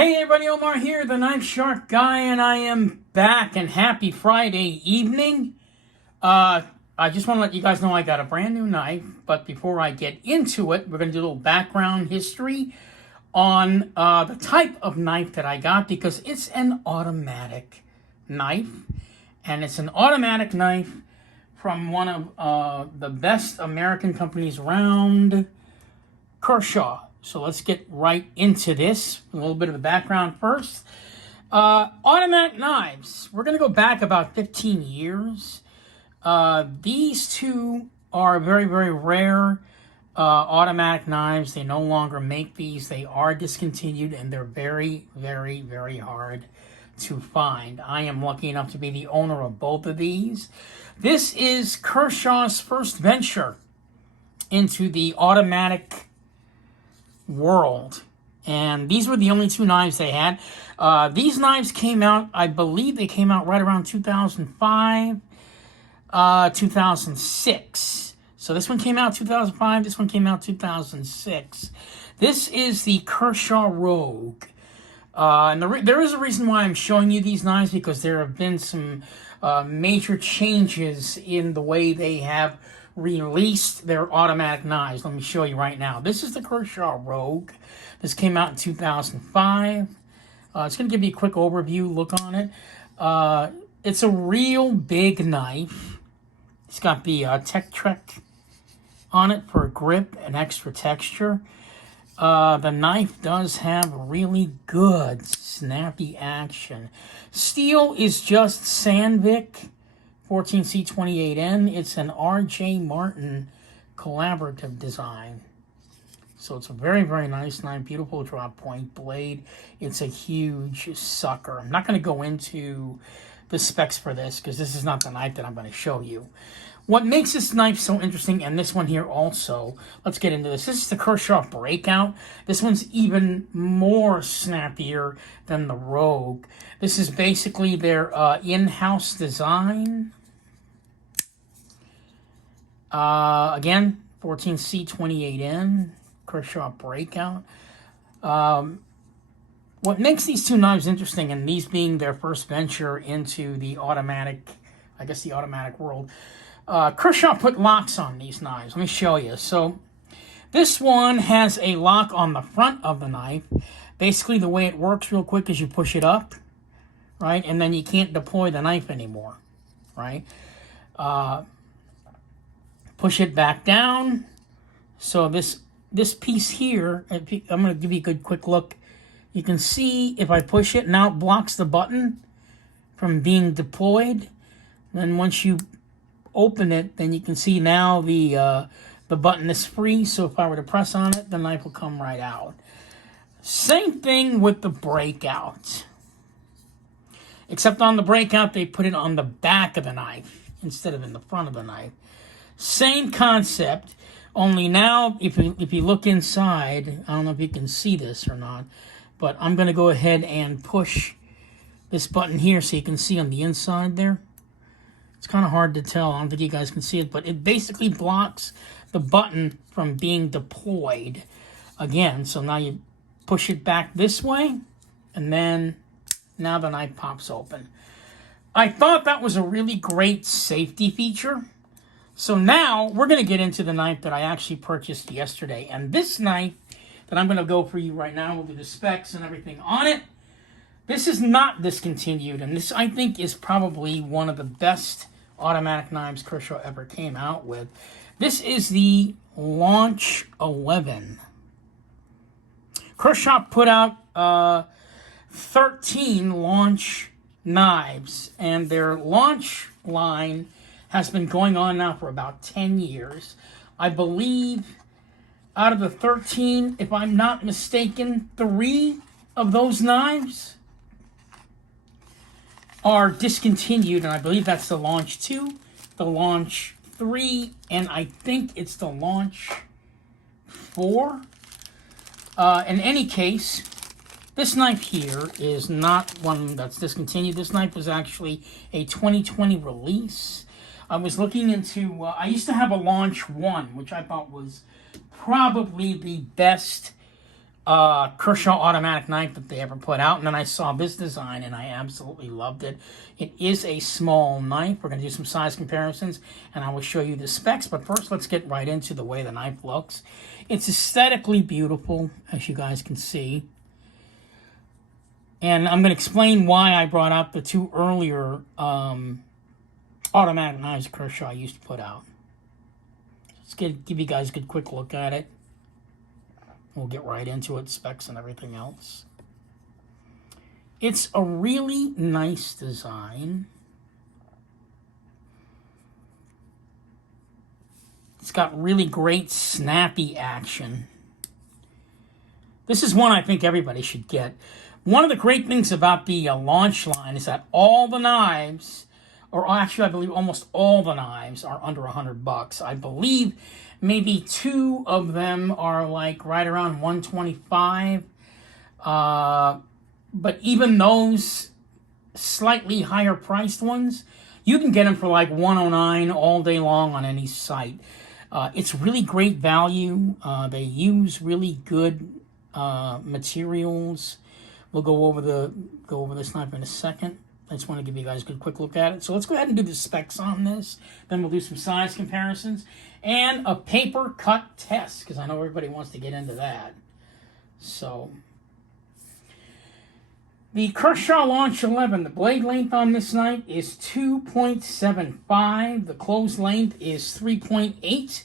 Hey everybody, Omar here, the Knife Shark Guy, and I am back, and happy Friday evening. I just want to let you guys know I got a brand new knife, but before I get into it, we're going to do a little background history on the type of knife that I got, because it's an automatic knife, and it's an automatic knife from one of the best American companies around, Kershaw. So let's get right into this. A little bit of the background first. Automatic knives. We're going to go back about 15 years. These two are very, very rare automatic knives. They no longer make these. They are discontinued, and they're very, very, very hard to find. I am lucky enough to be the owner of both of these. This is Kershaw's first venture into the automatic world, and these were the only two knives they had. These knives came out, I believe they came out right around 2005, 2006. So this one came out 2005, this one came out 2006. This is the Kershaw Rogue. And there is a reason why I'm showing you these knives, because there have been some major changes in the way they have released their automatic knives. Let me show you right now. This is the Kershaw Rogue. This came out in 2005. It's going to give you a quick overview look on it. It's a real big knife. It's got the Tech Trek on it for grip and extra texture. The knife does have really good snappy action. Steel is just Sandvik 14C28N. It's an R.J. Martin collaborative design. So it's a very, very nice knife. Beautiful drop point blade. It's a huge sucker. I'm not going to go into the specs for this, because this is not the knife that I'm going to show you. What makes this knife so interesting, and this one here also, let's get into this. This is the Kershaw Breakout. This one's even more snappier than the Rogue. This is basically their in-house design. Again, 14C28N, Kershaw Breakout. What makes these two knives interesting, and these being their first venture into the automatic, I guess the automatic world, Kershaw put locks on these knives. Let me show you. So this one has a lock on the front of the knife. Basically, the way it works real quick is you push it up, right? And then you can't deploy the knife anymore, right? Push it back down. So this piece here, I'm going to give you a good quick look. You can see if I push it, now it blocks the button from being deployed. Then once you open it, then you can see now the button is free. So if I were to press on it, the knife will come right out. Same thing with the Breakout. Except on the Breakout, they put it on the back of the knife instead of in the front of the knife. Same concept, only now if you look inside, I don't know if you can see this or not, but I'm going to go ahead and push this button here so you can see on the inside there. It's kind of hard to tell. I don't think you guys can see it, but it basically blocks the button from being deployed again. So now you push it back this way, and then now the knife pops open. I thought that was a really great safety feature. So now we're going to get into the knife that I actually purchased yesterday. And this knife that I'm going to go for you right now will be the specs and everything on it. This is not discontinued, and this, I think, is probably one of the best automatic knives Kershaw ever came out with. This is the Launch 11. Kershaw put out 13 Launch knives, and their Launch line has been going on now for about 10 years. I believe out of the 13, if I'm not mistaken, 3 of those knives are discontinued, and I believe that's the Launch 2, the Launch 3, and I think it's the Launch 4. In any case, this knife here is not one that's discontinued. This knife was actually a 2020 release. I was looking into, I used to have a Launch 1, which I thought was probably the best Kershaw automatic knife that they ever put out. And then I saw this design and I absolutely loved it. It is a small knife. We're going to do some size comparisons and I will show you the specs. But first, let's get right into the way the knife looks. It's aesthetically beautiful, as you guys can see. And I'm going to explain why I brought out the two earlier automatic knives Kershaw used to put out. Let's give you guys a good quick look at it. We'll get right into it, specs and everything else. It's a really nice design. It's got really great snappy action. This is one I think everybody should get. One of the great things about the launch line is that all the knives, or actually I believe almost all the knives, are under $100. I believe maybe two of them are like right around $125. But even those slightly higher priced ones, you can get them for like $109 all day long on any site. It's really great value. They use really good materials. We'll go over this knife in a second. I just want to give you guys a good quick look at it. So let's go ahead and do the specs on this. Then we'll do some size comparisons and a paper cut test, because I know everybody wants to get into that. So the Kershaw Launch 11, the blade length on this knife is 2.75. The closed length is 3.8.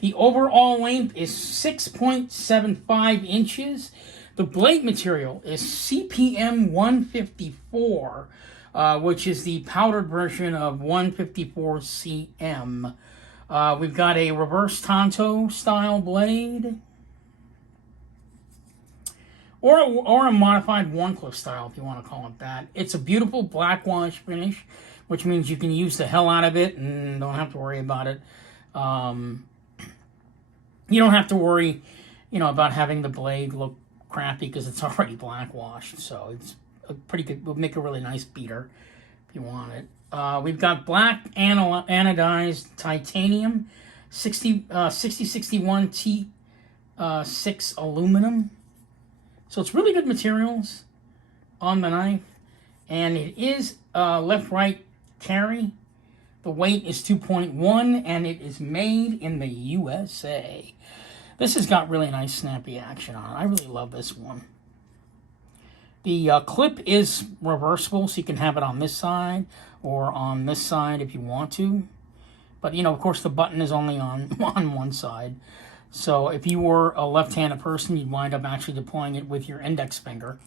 The overall length is 6.75 inches. The blade material is CPM 154, which is the powdered version of 154 CM. We've got a reverse Tonto style blade, or a modified Warncliffe style, if you want to call it that. It's a beautiful black wash finish, which means you can use the hell out of it and don't have to worry about it. You don't have to worry, about having the blade look crappy because it's already black washed. So it's a pretty good. Will make a really nice beater if you want it. We've got black anodized titanium, 6061 T6 aluminum. So it's really good materials on the knife, and it is left-right carry. The weight is 2.1, and it is made in the USA. This has got really nice snappy action on it. I really love this one. The clip is reversible, so you can have it on this side or on this side if you want to. But, of course, the button is only on one side. So if you were a left-handed person, you'd wind up actually deploying it with your index finger.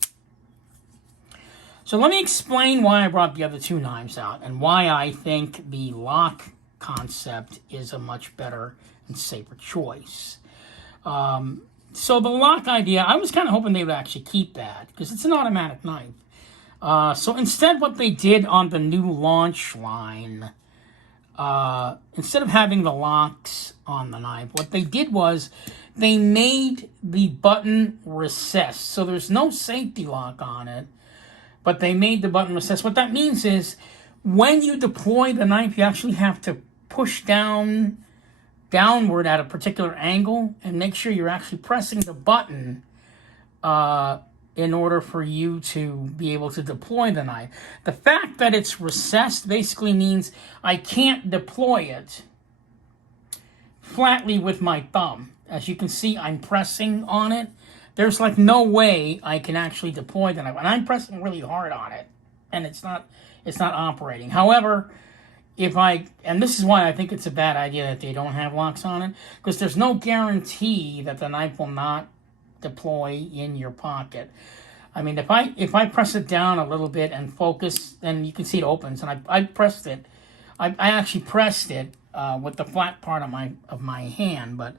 So let me explain why I brought the other two knives out and why I think the lock concept is a much better and safer choice. So the lock idea, I was kind of hoping they would actually keep that because it's an automatic knife. So instead what they did on the new launch line, instead of having the locks on the knife, what they did was they made the button recessed. So there's no safety lock on it, but they made the button recessed. What that means is when you deploy the knife, you actually have to push downward at a particular angle and make sure you're actually pressing the button in order for you to be able to deploy the knife. The fact that it's recessed basically means I can't deploy it flatly with my thumb. As you can see, I'm pressing on it. There's like no way I can actually deploy the knife. And I'm pressing really hard on it, and it's not operating. However, and this is why I think it's a bad idea that they don't have locks on it, because there's no guarantee that the knife will not deploy in your pocket. I mean, if I press it down a little bit and focus, then you can see it opens. And I pressed it. I actually pressed it with the flat part of my hand. But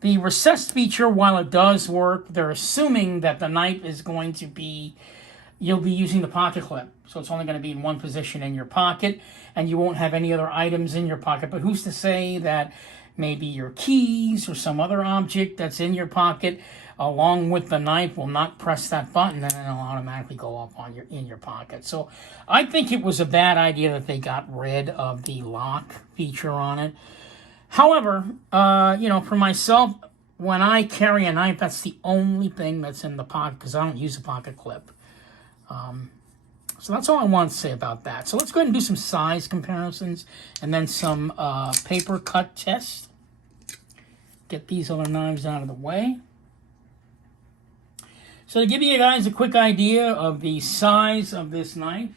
the recessed feature, while it does work, they're assuming that the knife is going to be, you'll be using the pocket clip. So it's only going to be in one position in your pocket, and you won't have any other items in your pocket. But who's to say that maybe your keys or some other object that's in your pocket along with the knife will not press that button, and then it'll automatically go up in your pocket. So I think it was a bad idea that they got rid of the lock feature on it. However, for myself, when I carry a knife, that's the only thing that's in the pocket because I don't use a pocket clip. So that's all I want to say about that. So let's go ahead and do some size comparisons and then some paper cut tests. Get these other knives out of the way. So to give you guys a quick idea of the size of this knife,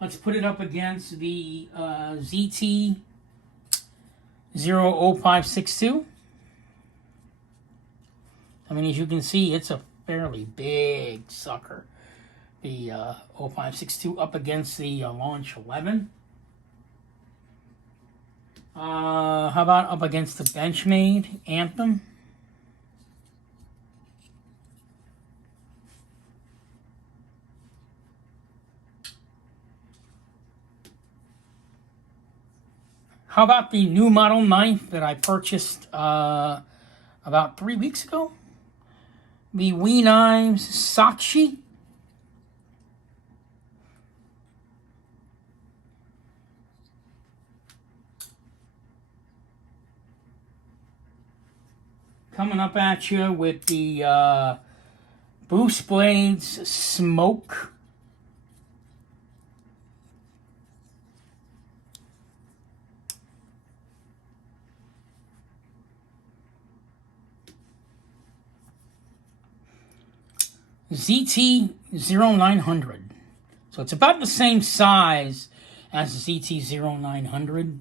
let's put it up against the ZT 00562. I mean, as you can see, it's a fairly big sucker. The 0562 up against the Launch 11. How about up against the Benchmade Anthem? How about the new model knife that I purchased about 3 weeks ago? The WE Knives Sakshi. Coming up at you with the Boost Blades Smoke. ZT 0900. So it's about the same size as the ZT 0900.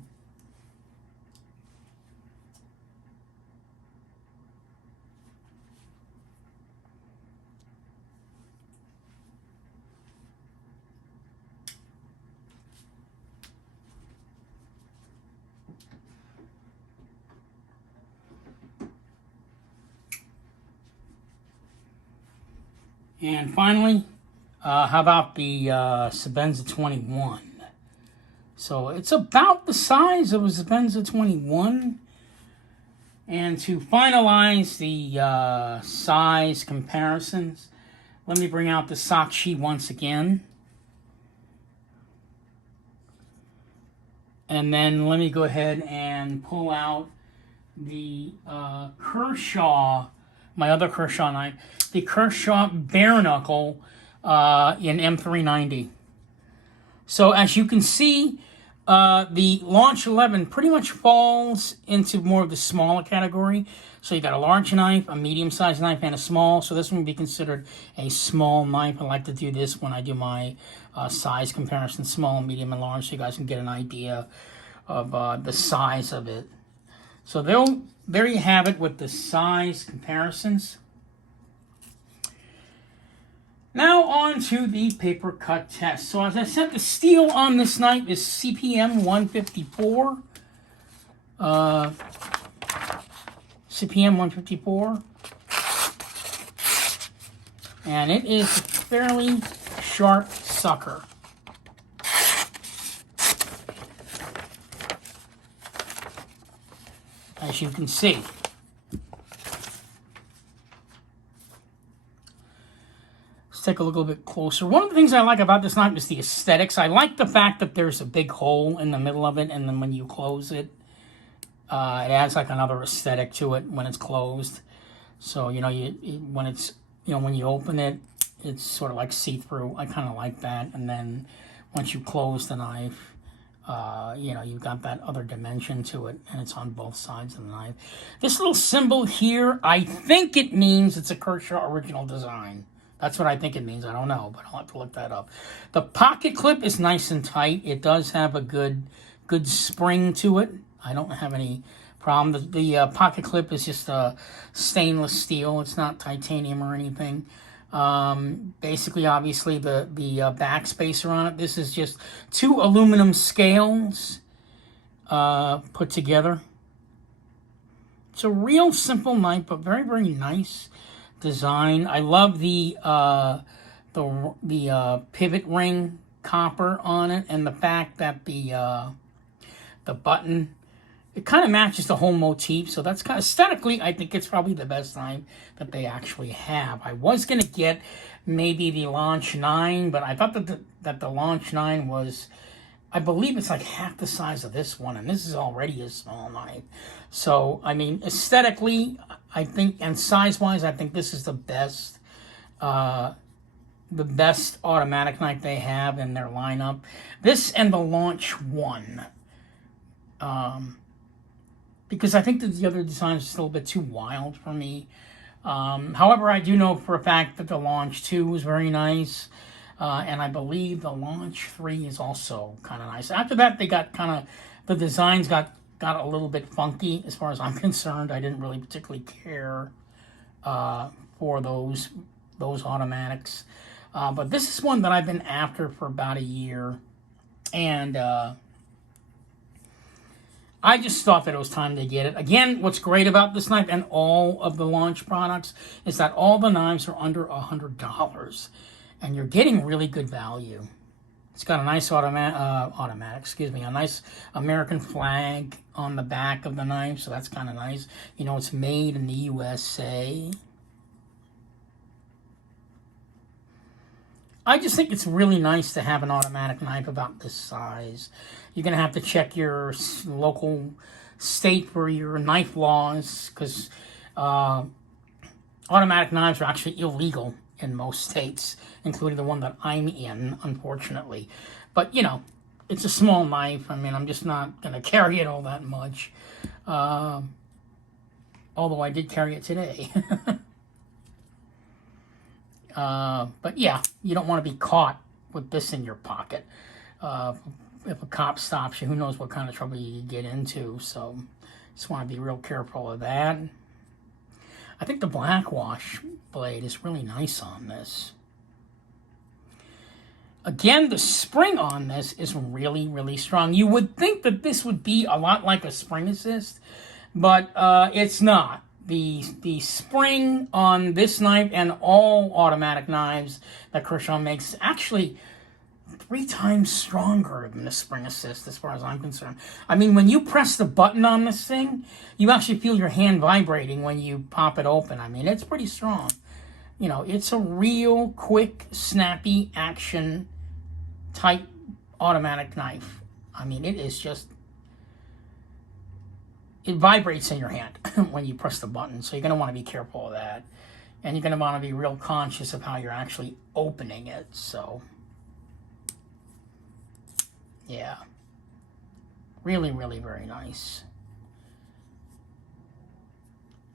And finally, how about the Sebenza 21? So it's about the size of a Sebenza 21. And to finalize the size comparisons, let me bring out the Sakshi once again. And then let me go ahead and pull out the Kershaw, my other Kershaw knife, the Kershaw Bare Knuckle in M390. So as you can see, the Launch 11 pretty much falls into more of the smaller category. So you got a large knife, a medium-sized knife, and a small. So this one would be considered a small knife. I like to do this when I do my size comparison, small, medium, and large, so you guys can get an idea of the size of it. So there you have it with the size comparisons. Now on to the paper cut test. So as I said, the steel on this knife is CPM 154. CPM 154. And it is a fairly sharp sucker. As you can see. Take a little bit closer. One of the things I like about this knife is the aesthetics. I like the fact that there's a big hole in the middle of it, and then when you close it, it adds like another aesthetic to it when it's closed. So you know, when it's, you know, when you open it, it's sort of like see-through. I kind of like that. And then once you close the knife, you know, you've got that other dimension to it, and it's on both sides of the knife. This little symbol here, I think it means it's a Kershaw original design. That's what I think it means. I don't know, but I'll have to look that up. The pocket clip is nice and tight. It does have a good spring to it. I don't have any problem. The pocket clip is just a stainless steel. It's not titanium or anything. Basically, obviously, the back spacer on it. This is just 2 aluminum scales put together. It's a real simple knife, but very, very nice design. I love the pivot ring copper on it, and the fact that the button, it kind of matches the whole motif. So that's kind of aesthetically, I think it's probably the best knife that they actually have. I was gonna get maybe the Launch 9, but I thought that the Launch 9 was I believe it's like half the size of this one, and this is already a small knife. So, I mean, aesthetically, I think, and size-wise, I think this is the best automatic knife they have in their lineup. This and the Launch 1. Because I think that the other design is still a bit too wild for me. However, I do know for a fact that the Launch 2 was very nice. And I believe the Launch 3 is also kind of nice. After that, they got kind of, the designs got a little bit funky as far as I'm concerned. I didn't really particularly care for those automatics. But this is one that I've been after for about a year. And I just thought that it was time to get it. Again, what's great about this knife and all of the Launch products is that all the knives are under $100. And you're getting really good value. It's got a nice a nice American flag on the back of the knife, so that's kind of nice. You know, it's made in the USA. I just think it's really nice to have an automatic knife about this size. You're going to have to check your local state for your knife laws, because automatic knives are actually illegal in most states, including the one that I'm in, unfortunately. But, you know, it's a small knife. I mean, I'm just not going to carry it all that much. Although I did carry it today. But yeah, you don't want to be caught with this in your pocket. If a cop stops you, who knows what kind of trouble you get into. So just want to be real careful of that. I think the blackwash blade is really nice on this. Again, the spring on this is really, really strong. You would think that this would be a lot like a spring assist, but it's not. The spring on this knife and all automatic knives that Kershaw makes actually 3 times stronger than the spring assist as far as I'm concerned. I mean, when you press the button on this thing, you actually feel your hand vibrating when you pop it open. I mean, it's pretty strong. You know, it's a real quick, snappy action type automatic knife. I mean, it is just, it vibrates in your hand when you press the button. So you're going to want to be careful of that. And you're going to want to be real conscious of how you're actually opening it. So, yeah. Really, really very nice.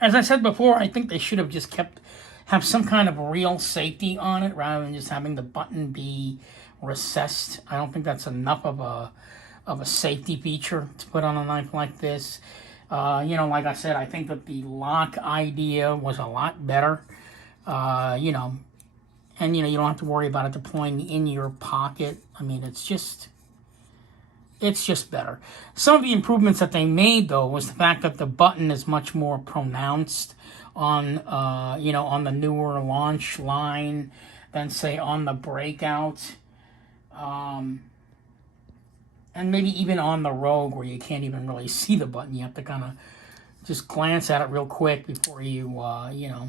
As I said before, I think they should have just have some kind of real safety on it rather than just having the button be recessed. I don't think that's enough of a safety feature to put on a knife like this. You know, like I said, I think that the lock idea was a lot better. You know, and you know, you don't have to worry about it deploying in your pocket. I mean, it's just better. Some of the improvements that they made, though, was the fact that the button is much more pronounced on, you know, on the newer Launch line than, say, on the Breakout. And maybe even on the Rogue, where you can't even really see the button. You have to kind of just glance at it real quick before you, you know,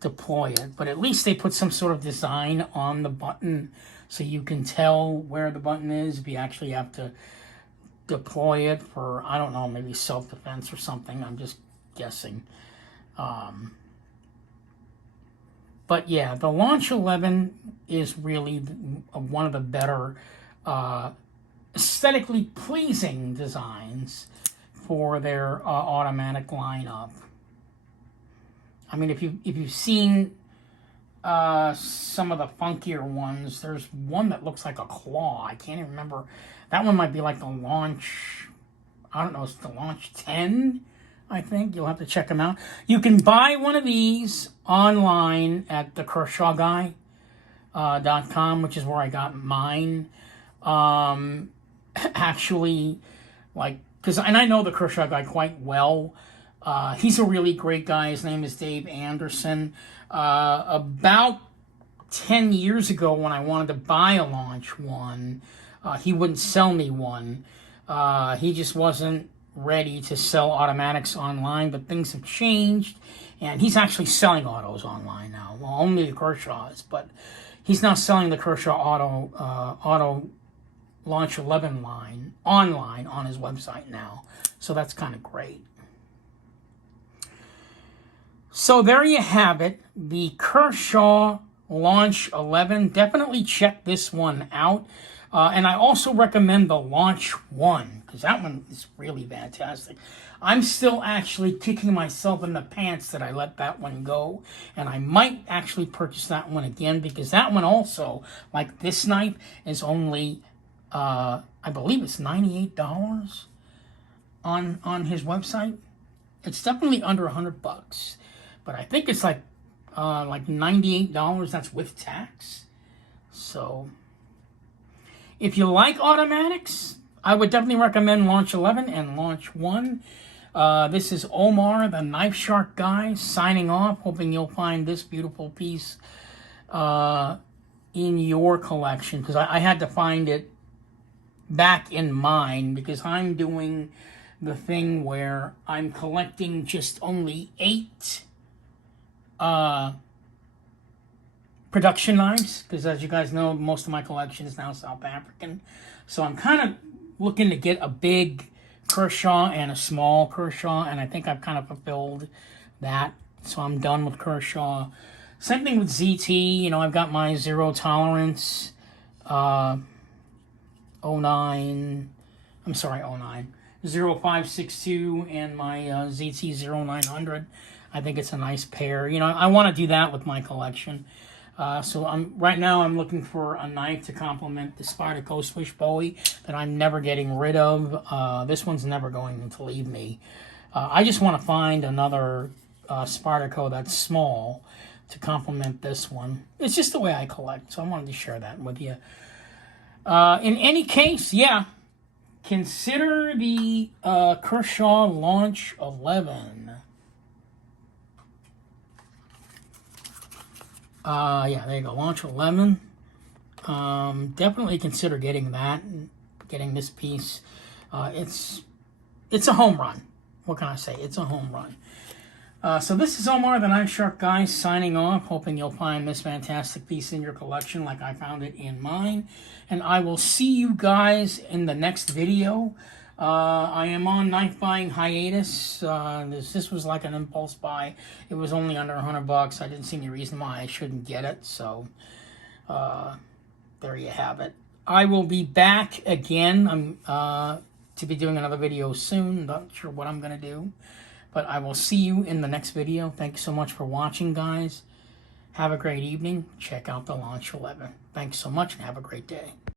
deploy it. But at least they put some sort of design on the button so you can tell where the button is if you actually have to deploy it for, I don't know, maybe self-defense or something. I'm just guessing. But yeah, the Launch 11 is really one of the better aesthetically pleasing designs for their automatic lineup. I mean, if you've seen some of the funkier ones, there's one that looks like a claw. I can't even remember. That one might be like the Launch, I don't know, it's the Launch 10, I think. You'll have to check them out. You can buy one of these online at the KershawGuy.com, which is where I got mine. Actually, like, and I know the Kershaw guy quite well. He's a really great guy. His name is Dave Anderson. About 10 years ago, when I wanted to buy a Launch one, he wouldn't sell me one. He just wasn't ready to sell automatics online, but things have changed, and he's actually selling autos online now. Well, only the Kershaws, but he's now selling the Kershaw auto Launch 11 line online on his website now. So that's kind of great. So there you have it, the Kershaw Launch 11. Definitely check this one out. And I also recommend the Launch 1, because that one is really fantastic. I'm still actually kicking myself in the pants that I let that one go. And I might actually purchase that one again, because that one also, like this knife, is only, I believe it's $98 on his website. It's definitely under $100. But I think it's like $98. That's with tax. So if you like automatics, I would definitely recommend Launch 11 and Launch 1. This is Omar, the Knife Shark guy, signing off, hoping you'll find this beautiful piece in your collection, because I had to find it back in mine, because I'm doing the thing where I'm collecting just only 8 production knives, because as you guys know, most of my collection is now South African. So I'm kind of looking to get a big Kershaw and a small Kershaw, and I think I've kind of fulfilled that. So I'm done with Kershaw. Same thing with ZT. You know, I've got my zero tolerance 09, 0562, and my ZT 0900. I think it's a nice pair. You know, I want to do that with my collection. So right now I'm looking for a knife to complement the Spyderco Swish Bowie that I'm never getting rid of. This one's never going to leave me. I just want to find another Spyderco that's small to complement this one. It's just the way I collect, so I wanted to share that with you. In any case, yeah, consider the Kershaw Launch 11. Yeah, there you go, Launch 11. Definitely consider getting that, getting this piece. It's a home run. What can I say? It's a home run. So this is Omar, the Knife Shark guy, signing off, hoping you'll find this fantastic piece in your collection like I found it in mine. And I will see you guys in the next video. I am on knife buying hiatus. This was like an impulse buy. It was only under $100. I didn't see any reason why I shouldn't get it. So there you have it. I will be back again. I'm to be doing another video soon. Not sure what I'm going to do. But I will see you in the next video. Thank you so much for watching, guys. Have a great evening. Check out the Launch 11. Thanks so much and have a great day.